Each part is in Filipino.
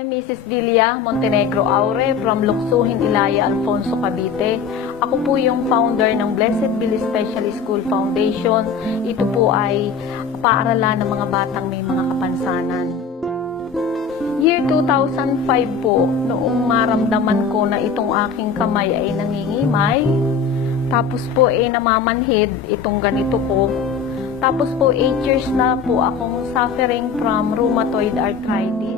I'm Mrs. Villa Montenegro Aure from Luksuhin, Ilaya, Alfonso, Cavite. Ako po yung founder ng Blessed Billy Special School Foundation. Ito po ay paaralan ng mga batang may mga kapansanan. Year 2005 po, noong maramdaman ko na itong aking kamay ay nangingimay. Tapos po namamanhid itong ganito ko. Tapos po 8 years na po akong suffering from rheumatoid arthritis.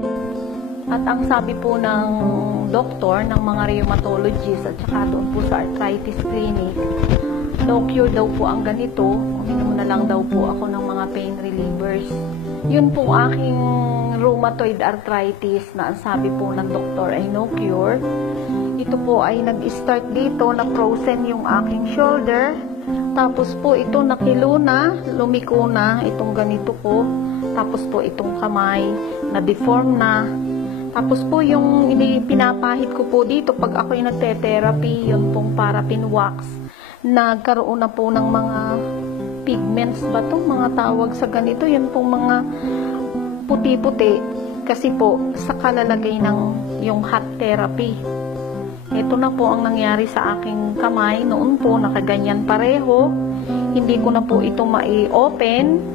At ang sabi po ng doktor, ng mga rheumatologists at saka doon po sa arthritis clinic, no cure daw po ang ganito, uminom na lang daw po ako ng mga pain relievers. Yun po aking rheumatoid arthritis na ang sabi po ng doktor ay no cure. Ito po ay nag-start dito, na-frozen yung aking shoulder. Tapos po ito nakilo na, lumiko na, itong ganito ko. Tapos po itong kamay, na-deform na. Tapos po yung pinapahid ko po dito pag ako'y nagte-therapy, yun pong paraffin wax. Nagkaroon na po ng mga pigments ba to, mga tawag sa ganito, yun pong mga puti-puti. Kasi po sa kalalagay ng yung hot therapy. Ito na po ang nangyari sa aking kamay. Noon po nakaganyan pareho. Hindi ko na po ito mai-open.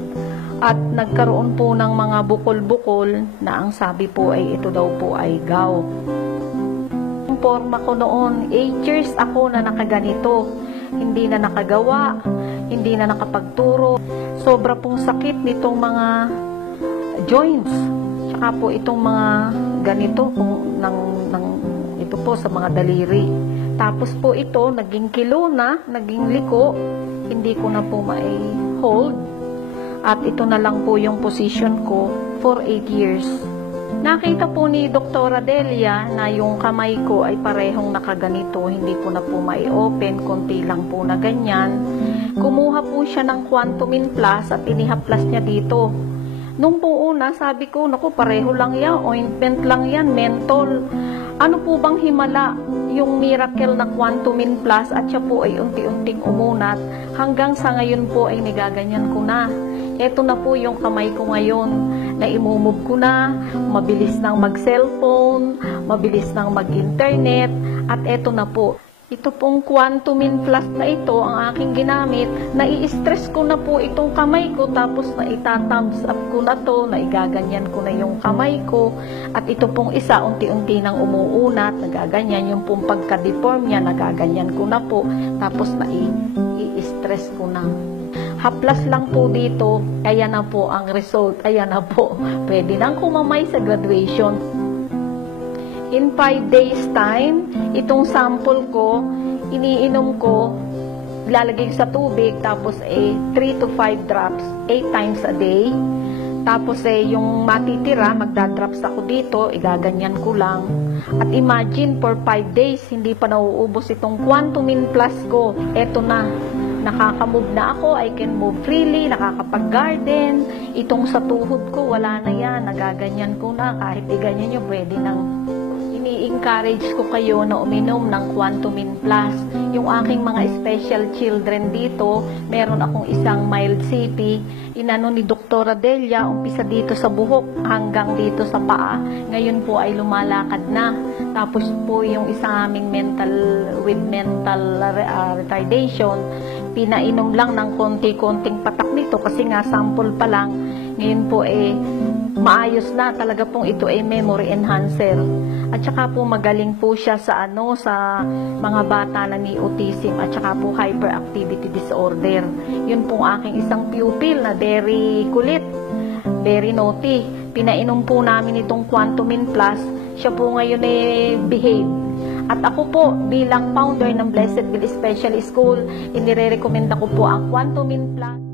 At nagkaroon po ng mga bukol-bukol na ang sabi po ay ito daw po ay gout. Ang forma ko noon, 8 years ako na nakaganito. Hindi na nakagawa, hindi na nakapagturo. Sobra pong sakit nitong mga joints. Tsaka po itong mga ganito ito po sa mga daliri. Tapos po ito, naging kilo na, naging liko. Hindi ko na po mai-hold. At ito na lang po yung position ko for 8 years. Nakita po ni Dr. Delia na yung kamay ko ay parehong nakaganito. Hindi ko na po mai-open, konti lang po na ganyan. Kumuha po siya ng Quantumin Plus at inihaplas niya dito. Nung po una, sabi ko, naku, pareho lang yan, ointment lang yan, menthol. Ano po bang himala yung miracle na Quantumin Plus at siya po ay unti-unting umunat hanggang sa ngayon po ay nigaganyan ko na. Ito na po yung kamay ko ngayon na imumove ko na, mabilis nang mag-cellphone, mabilis nang mag-internet, at ito na po. Ito pong Quantumin Plus na ito, ang aking ginamit, nai-stress ko na po itong kamay ko, tapos na ita-thumbs up ko na to, na igaganyan ko na yung kamay ko, at ito pong isa, unti-unti nang umuunat, nagaganyan, yung pong pagka-deform niya, nagaganyan ko na po, tapos na i-stress ko na. Haplas lang po dito, kaya na po ang result, ayan na po, pwede nang kumamay sa graduation. In 5 days time, itong sample ko, iniinom ko, ilalagay sa tubig, tapos 3 to 5 drops, 8 times a day. Tapos yung matitira, magdadrops ako dito, igaganyan ko lang. At imagine, for 5 days, hindi pa nauubos itong Quantumin Plus ko. Eto na. Nakaka-move na ako, I can move freely, nakakapag-garden. Itong sa tuhod ko, wala na yan, nagaganyan ko na, kahit iganyan nyo, pwede nang ini-encourage ko kayo na uminom ng Quantumin Plus. Yung aking mga special children dito, meron akong isang mild CP, inano ni Dr. Delia, umpisa dito sa buhok hanggang dito sa paa. Ngayon po ay lumalakad na. Tapos po yung isang aming with mental retardation, pinainom lang ng konti-konting patak nito kasi nga sample pa lang. Ngayon po maayos na, talaga pong ito ay memory enhancer. At saka po magaling po siya sa sa mga bata na may autism at saka po hyperactivity disorder. Yun pong aking isang pupil na very kulit, very naughty. Pinainom po namin itong Quantumin Plus. Siya po ngayon behave. At ako po, bilang founder ng Blessed Billy Special School, inire-recommenda ko po ang Quantumin Plus.